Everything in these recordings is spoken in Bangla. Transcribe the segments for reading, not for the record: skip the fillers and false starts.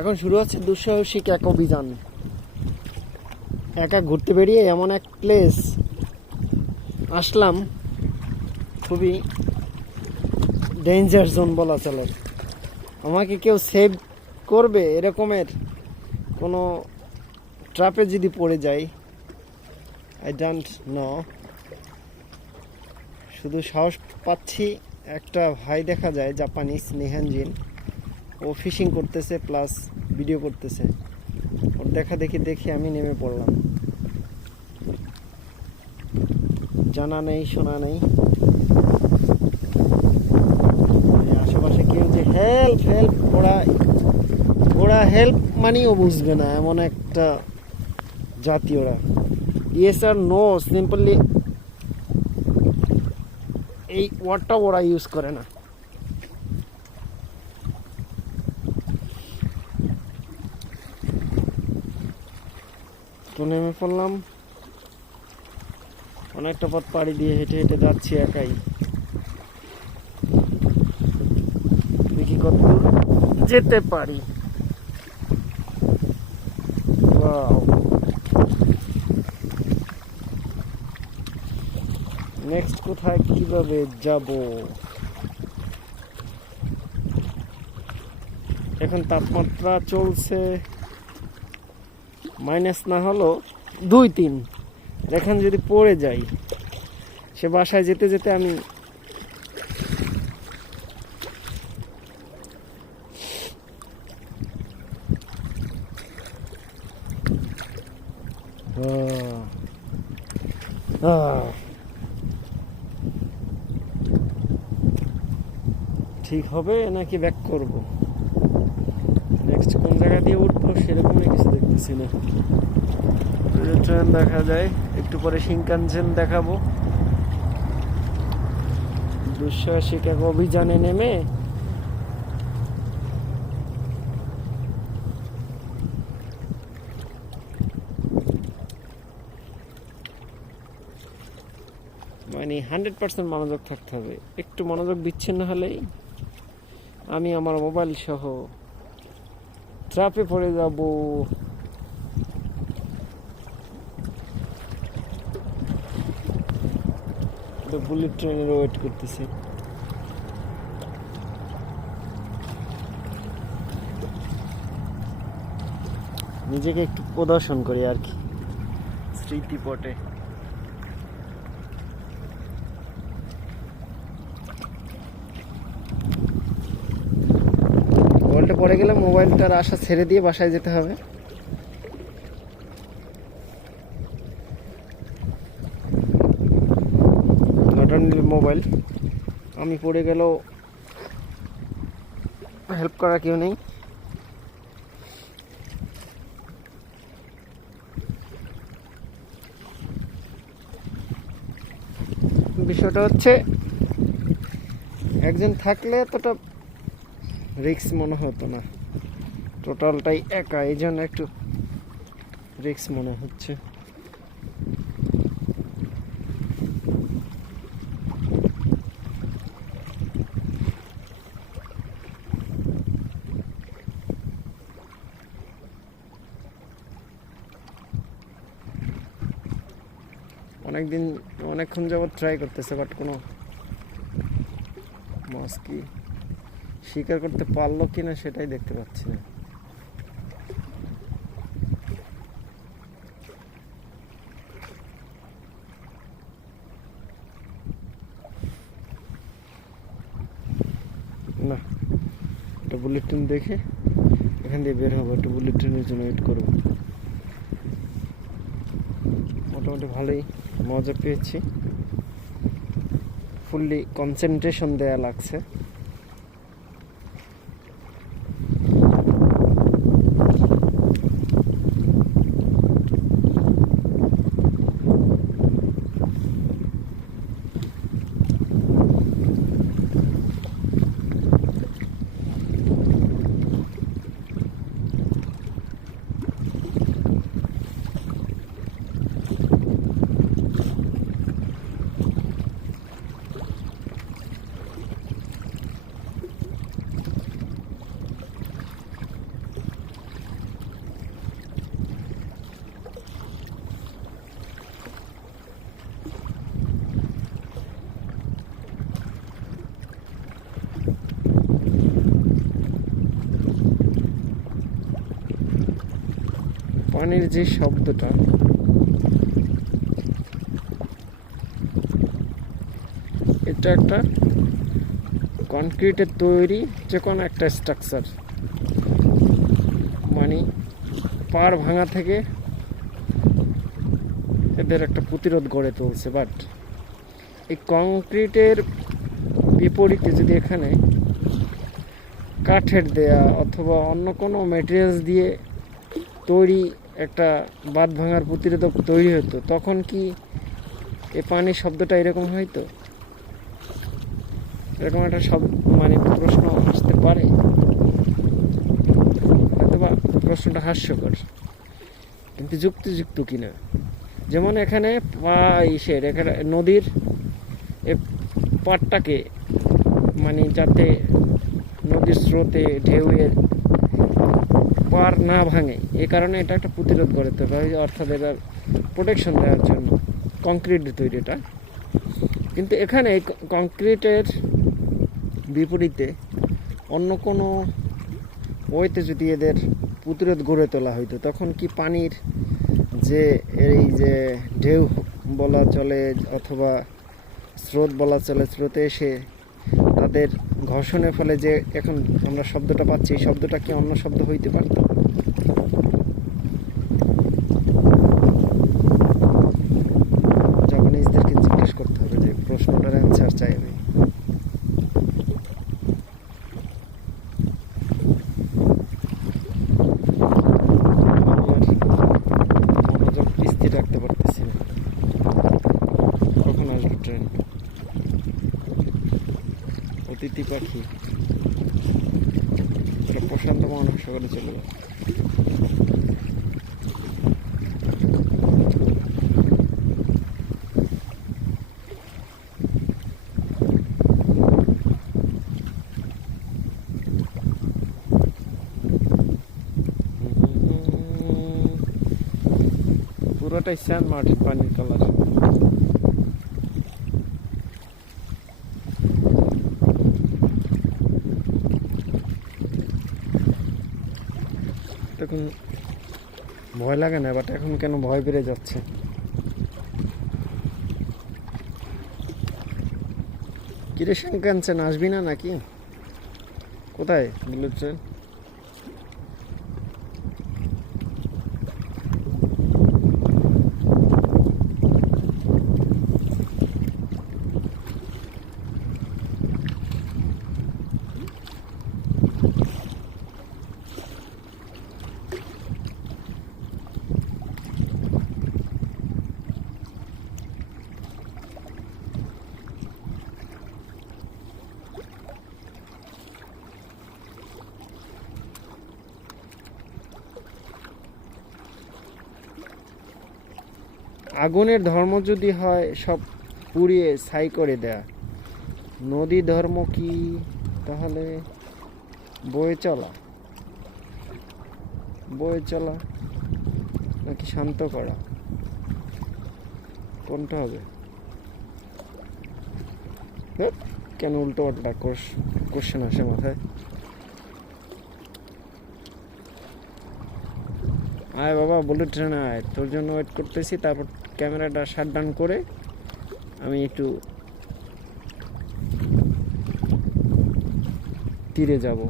এখন শুরু হচ্ছে দুঃসাহসিক এক অভিযান। একা ঘুরতে বেরিয়ে এমন এক প্লেস আসলাম, খুবই ডেঞ্জার জোন বলা চলে। আমাকে কেউ সেভ করবে এরকমের কোনো ট্র্যাপে যদি পড়ে যাই, আই ডোন্ট নো। শুধু সাহস পাচ্ছি, একটা ভাই দেখা যায় জাপানিজ নিহানজিন, ও ফিশিং করতেছে প্লাস ভিডিও করতেছে। ওর দেখা দেখে আমি নেমে পড়লাম। জানা নেই শোনা নেই, আশেপাশে কেউ যে হেল্প হেল্প, ওরা হেল্প মানেও বুঝবে না, এমন একটা জাতি ওরা। ইয়েস আর নো সিম্পলি এই ওয়ার্ডটা ওরা ইউজ করে না। তো নেমে পড়লাম, অনেকটা পথ পাড়ি দিয়ে হেঁটে হেঁটে যাচ্ছি একাই। দেখি কতদূর যেতে পারি। নেক্সট কোথায় কিভাবে যাব? এখন তাপমাত্রা চলছে মাইনাস না হলো 2-3। এখন যদি পড়ে যাই, সে বাসায় যেতে যেতে আমি ঠিক হবে নাকি ব্যাক করব? নেক্সট কোন জায়গা দিয়ে উঠবো সেরকমই কিছু দেখতেছি না। ট্রেন দেখা যায়, একটু পরে শিনকানসেন দেখাবো। দুঃসাহসিক এক অভিযানে নেমে মানে 100% মনোযোগ থাকতে হবে। একটু মনোযোগ বিচ্ছিন্ন হলেই আমি আমার মোবাইল সহ ট্র্যাপে পড়ে যাব। বুলেট ট্রেনের ওয়েট করতেছি। নিজেকে একটু প্রদর্শন করি আর কি, স্মৃতিপটে। মোবাইলটা পড়ে গেলে মোবাইলটার আশা ছেড়ে দিয়ে বাসায় যেতে হবে। মোবাইল আমি পড়ে গেলেও হেল্প করার কেউ নেই। বিষয়টা হচ্ছে, একজন থাকলে এতটা রিস্ক মনে হতো না, টোটালটাই একা, এই জন্য একটু রিস্ক মনে হচ্ছে। অনেকক্ষণ যাবত ট্রাই করতেছে, বাট কোনো মাছ কি শিকার করতে পারলো কিনা সেটাই দেখতে পাচ্ছি না। না, একটা বুলেট ট্রেন দেখে এখান দিয়ে বের হবো, একটা বুলেট ট্রেনের জন্য ওয়েট করবো। মোটামুটি ভালোই মজা পেয়েছি, ফুললি কনসেন্ট্রেশন দেয়া লাগছে। পানির যে শব্দটা, এটা একটা কনক্রিটের তৈরি যে কোনো একটা স্ট্রাকচার, মানে পাড় ভাঙা থেকে এদের একটা প্রতিরোধ গড়ে তুলছে। বাট এই কংক্রিটের বিপরীতে যদি এখানে কাঠের দেয়া অথবা অন্য কোনো ম্যাটেরিয়ালস দিয়ে তৈরি একটা বাঁধ ভাঙার প্রতিরোধক তৈরি হতো, তখন কি এই পানির শব্দটা এরকম হয়তো? এরকম একটা মানে প্রশ্ন আসতে পারে, হয়তোবা প্রশ্নটা হাস্যকর কিন্তু যুক্তিযুক্ত কিনা। যেমন এখানে এখানে নদীর পাড়টাকে, মানে যাতে নদীর স্রোতে ঢেউয়ের পার না ভাঙে, এ কারণে এটা একটা প্রতিরোধ গড়ে তোলা হয়, অর্থাৎ এটার প্রোটেকশন দেওয়ার জন্য কংক্রিট তৈরিটা। কিন্তু এখানে কংক্রিটের বিপরীতে অন্য কোনো ওয়েতে যদি এদের প্রতিরোধ গড়ে তোলা হইতো, তখন কি পানির যে এই যে ঢেউ বলা চলে অথবা স্রোত বলা চলে, স্রোতে এসে তাদের ঘর্ষণের ফলে যে এখন আমরা শব্দটা পাচ্ছি, এই শব্দটা কি অন্য শব্দ হইতে পারত? জাপানিজদেরকে জিজ্ঞেস করতে হবে, যে প্রশ্নটার অ্যান্সার চাই আমি। মনোযোগ স্থির রাখতে পারতেছি না, কখন আসবে ট্রেন? অতিথি পাখি প্রশান্ত মহাসাগরে চলে যায়। পুরোটাই সেন্ট মার্টিন পানির কালার। এখন ভয় লাগে না, বাট এখন কেন ভয় বেড়ে যাচ্ছে? কিরে শিনকানসেন আসবি না নাকি? কোথায় বুলেট ট্রেন? আগুনের ধর্ম যদি হয় সব পুড়িয়ে ছাই করে দেয়া, নদী ধর্ম কি তাহলে? বয়ে চলা নাকি শান্ত করা, কোনটা হবে? কেন উল্টো পাল্টা কোশ্চেন আসে মাথায়? আয় বাবা, বুলেট ট্রেন আয়, তোর জন্য ওয়েট করতেছি। তারপর ক্যামেরাটা শাট ডাউন করে আমি একটু তীরে যাব।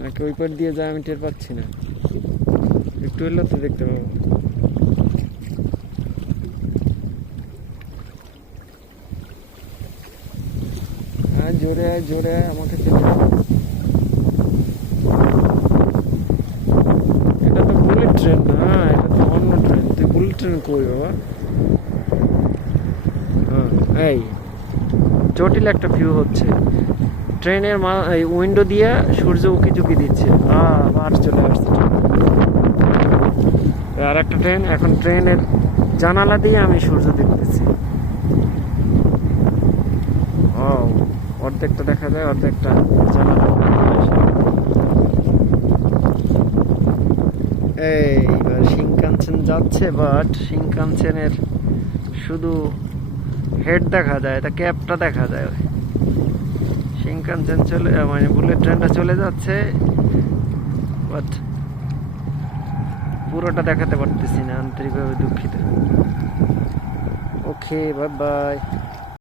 নাকি ওই পার দিয়ে যায় আমি টের পাচ্ছি না, একটু এলে তো দেখতে পাবো। হ্যাঁ, জোরে আয় আমাকে পেতে। এটা তো বুলেট ট্রেন না, এটা তো অন্য ট্রেন। তুই বুলেট ট্রেন কই বাবা? হ্যাঁ, এই জটিল একটা ভিউ হচ্ছে। ট্রেনের উইন্ডো দিয়ে সূর্য উকি ঝুঁকি দিচ্ছে। আবার চলে আসছে আর একটা ট্রেন। এখন ট্রেনের জানালা দিয়ে আমি সূর্য দেখতেছি। ও, অর্ধেকটা দেখা যায়, অর্ধেকটা জানালা। এইবার শিনকানসেন যাচ্ছে, বাট শিনকানসেনের শুধু হেড দেখা যায়, এটা ক্যাপটা দেখা যায়। শিনকানসেন চলে মানে বুলেট ট্রেনটা চলে যাচ্ছে, বাট পুরোটা দেখাতে পারতেছি না, আন্তরিকভাবে দুঃখিত। ওকে, বাই বাই।